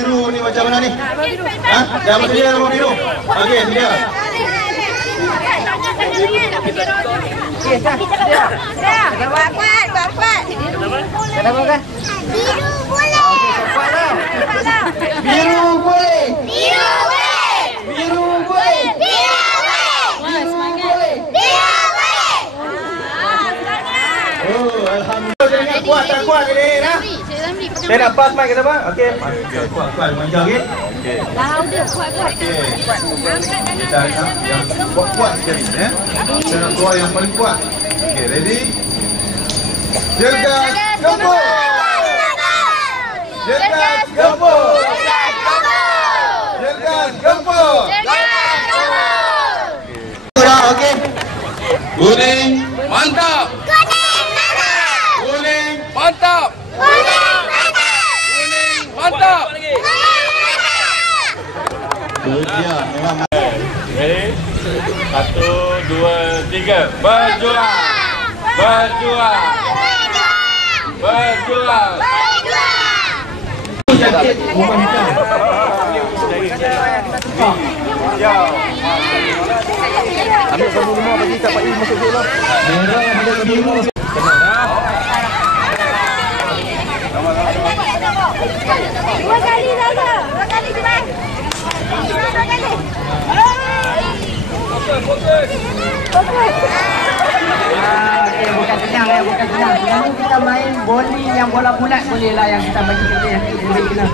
Biru ni macam mana ni? Ha? Dah bersedia nombor biru? Okey, sedia. Kuat. Kenapa kan? Biru boleh. Biru boleh. Biru boleh. Oh, alhamdulillah. Jangan kuat tak kuat ke ni, nah? Saya nak pass mic kata apa? Okey. Kuat manja okey. Okey. Kuat. Kita nak yang kuat sikit ni ya. Saya nak keluar yang paling kuat. Okey, ready? Jergas gempur. Jergas gempur. Jergas gempur. Okey. Kuning mantap. Kuning mantap. Mantap. Dia memang. Ready? 1, 2, 3. Berjuang. Sakit rumah kita. Ambil kamu rumah bagi kat Pak Im masuk dulu lah. Merah ada biru. Dua kali saja. Fokus. Okey, bukan senang. Yang ni kita main bowling yang bola bulat boleh lah yang kita bagi kerja yang boleh kena.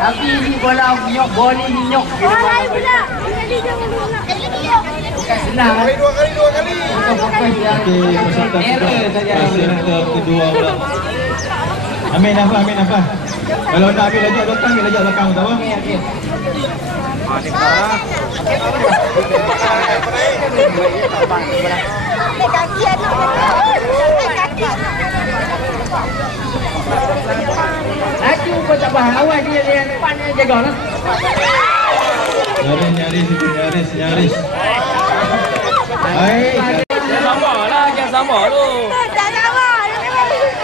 Tapi ni bola nyok, bowling nyok. Lain pula. Bukan senang. Dua kali. Fokus yang error saja. Kedua pula. Ambil nafas. Kalau nak ambil lajak belakang, tahu? Okey. Kaki anak. Laju pun tak faham. Awal dia depan dia jaga lah. Nyaris. Hai. Jangan sama tu. Tak sama.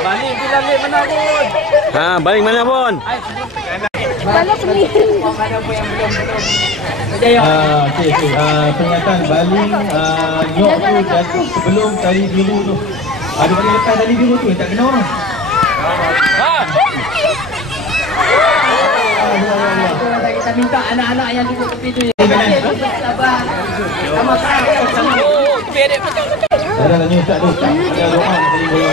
Balik bilang dia mana pun. Balik mana pun. Mana pening. Mana pun yang belum. Berjaya. Okey. Peringatan baling nyok tu jatuh sebelum tali biru tu. Ada balik lepas tali biru tu tak kena orang. Kita minta anak-anak yang duduk tepi tu sabar. Sama. Ada tanya ustaz tu. Ada doa nak bagi bola.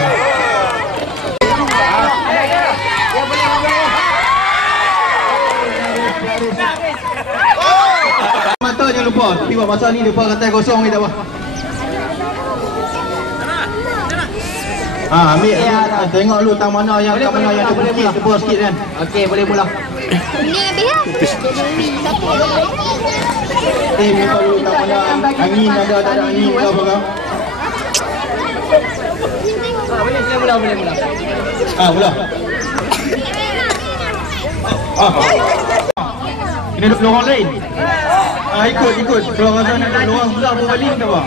Mata jangan lupa. Tapi buat masa ni lupa katai kosong ni tak apa. Ambil tengok lu tang mana yang tebal sikit kan. Okey, boleh mula. Ni habis lah. Minta lu tang mana angin ada tak ada angin ke apa kau. Boleh mula. Mula. Ini duduk lorong lain. Ikut. Lorong sana ada lorong besar berbaling tak apa.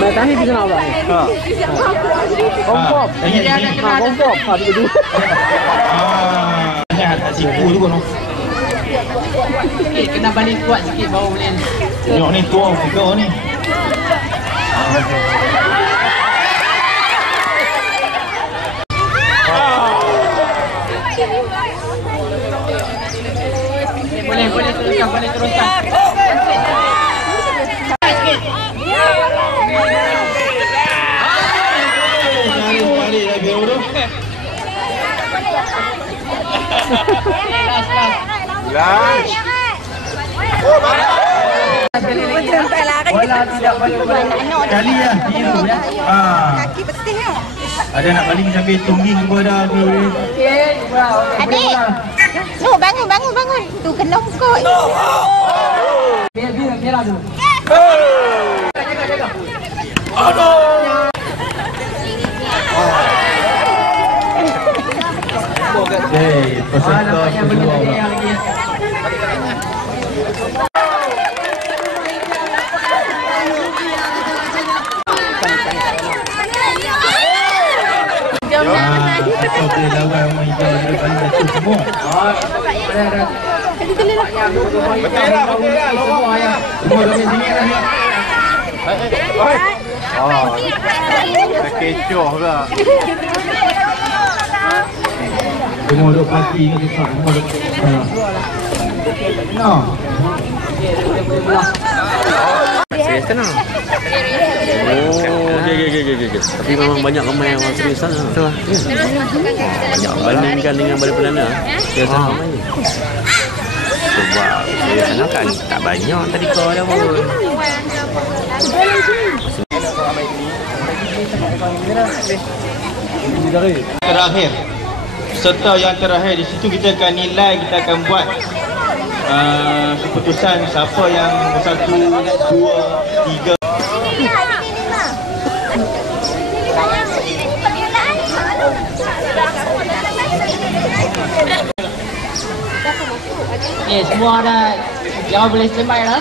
Batang ni bisa nak buat ni. Kompop. Kompop. Betul. Tak sipu tu pun. Kena balik kuat sikit baru boleh. Tengok ni tua juga ni. Boleh teruskan. Cari lagi biru tu. Last. Bola tidak boleh. Kali lah biru ya. Kaki betul ya. Ada nak baling sambil tungging kepada tu. Adik. No, bangun. Tu kena kot. Biar dulu. Jaga. peserta kedua pula. Okey, lawan orang hijau daripada itu semua. Betul lah. Semua ya. Semua kami sini dah ni. Kecoh pula. Semua duk kaki ni dekat. Semua duk. Nah. Serius tenang. Oh, okey. Tapi memang banyak ramai orang serius sana. Betul lah. Banyak bandingkan dengan Balai Perdana. Serius ramai ni. Sebab serius sana kan tak banyak tadi kau dah pun. Terakhir. Serta yang terakhir di situ kita akan nilai, kita akan buat keputusan siapa yang 1, 2, 3. Semua dah jangan boleh standby lah.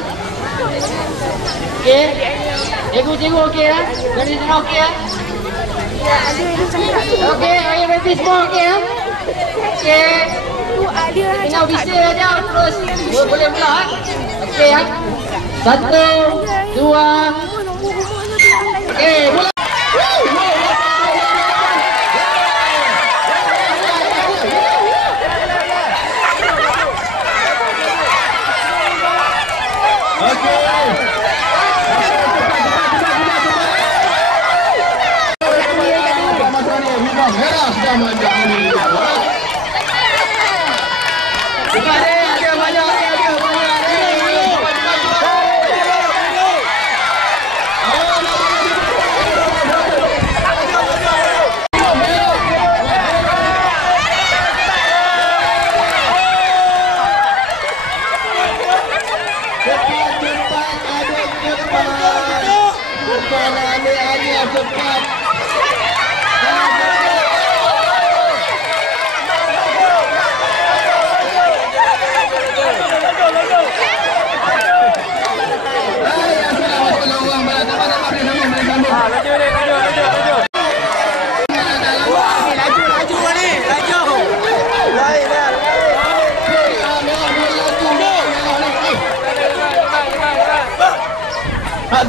Okey. Cikgu okey lah. Jadi semua okey lah. Okey, ayo ready semua okey lah. Okey. Tinggal bisa aja terus boleh mula. Okey ya. 1, 2. Okey, mula.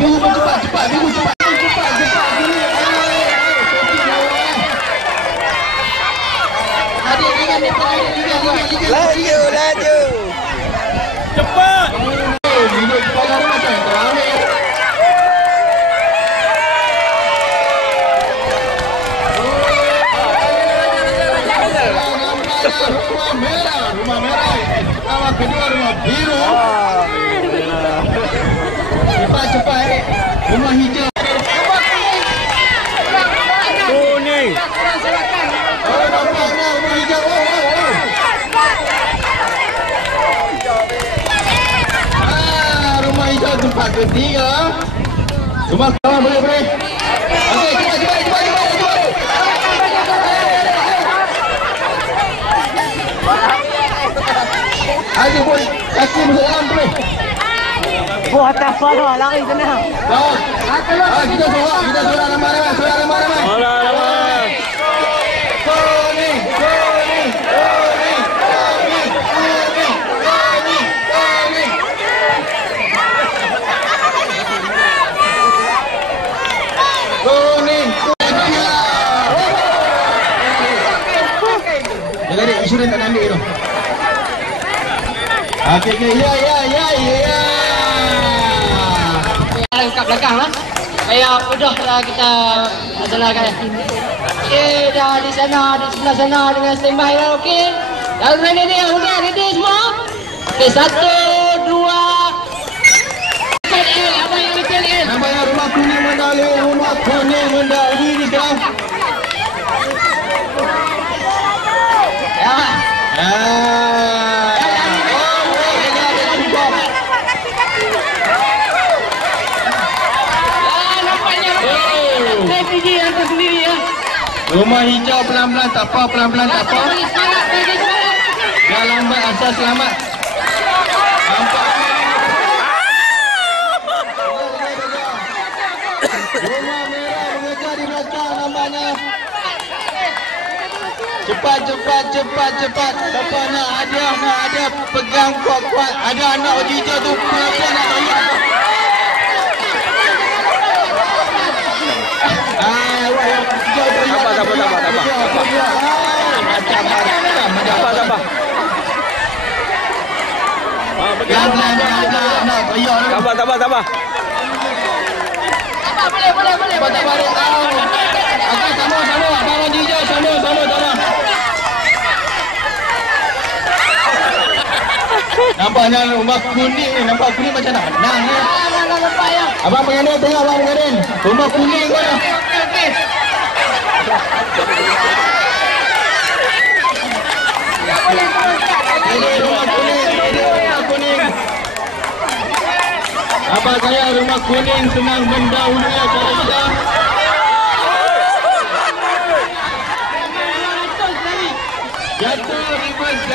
Biru cepat. Laju. Cepat. Duduk kepala macam terakhir. Rumah merah. Pertama, kedua rumah biru. Cepat. Rumah hijau. Kuning. Oh, nampaknya rumah hijau. Rumah hijau tempat ketiga. Rumah kawan boleh. Okey, cepat. Aduh, boy. Kaki masuk dalam boleh. Buat apa lah, lari sana. Kita suara ramai. Kuning. Jadi insurans tak ambil tu. Okey, ya. Kat belakang lah. Supaya mudahlah kita jalankan. Okey, dah di sana, di sebelah sana dengan standby dah okey. Dah ready semua. Okey, 1, 2. Abang yang betul L. Namanya rumah kuning mendali ni sekarang. Rumah hijau pelan-pelan tak apa. Semangat. Dah lambat asal selamat. Nampak. Rumah merah mengejar di belakang nampaknya. Cepat. Siapa nak hadiah, pegang kuat-kuat. Ada anak hijau tu, apa nak tolong. Sabar. Boleh. Okey, sama. Abang hijau, sama. Nampaknya rumah kuning ni, macam nak menang ni. Abang Pengadin, tengok Abang Pengadin. Rumah kuning kau dah. Rumah kuning. Abang saya rumah kuning senang mendahului acara kita. Jatuh reverse.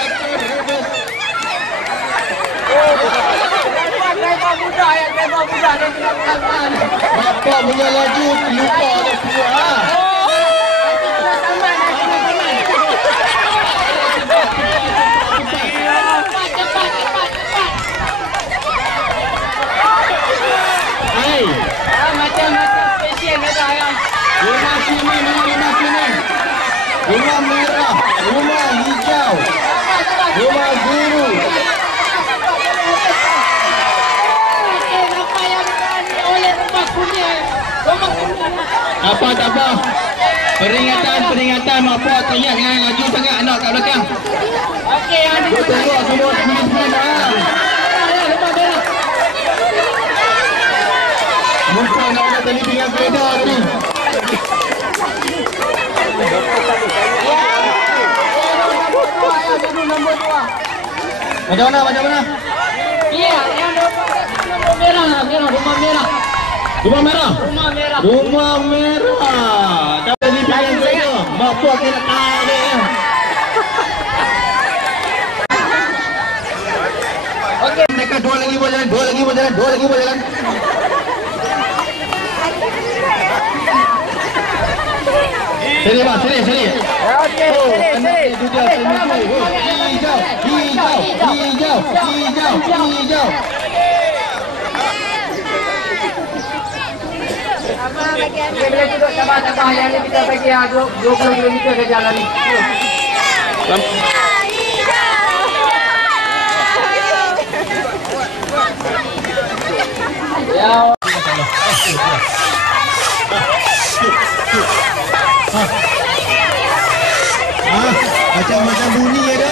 Bapak punya laju lupa dah keluar. Hai. Macam spesial dah ya. Rumah kuning. Rumah merah, rumah hijau. Rumah biru. Tak apa. Peringatan mak puak teriak dengan laju sangat anak kat belakang. Okey, ada tengok semua dah. Muka nak ada tadi dengan kereta tu. Macam mana? Ya, yang rumah merah. Rumah merah. Tak ada dipilih saya. Mak puak kena ada. Okey, mereka dua lagi boleh jalan. Sini. Okey, sini. Hijau. Boleh duduk sabar. Yang ni kita bagi 20 km ke jalan ni. Ya. Macam bunyi ada.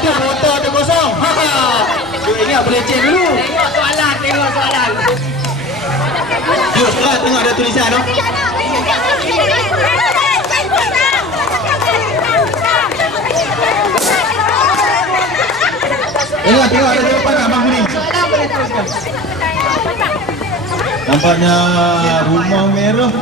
Dah motor tu kosong. Ingat boleh cek dulu. Tengok soalan. Jom sekarang tengok ada tulisan tu. Tengok ada depan abang kuning. Nampaknya rumah merah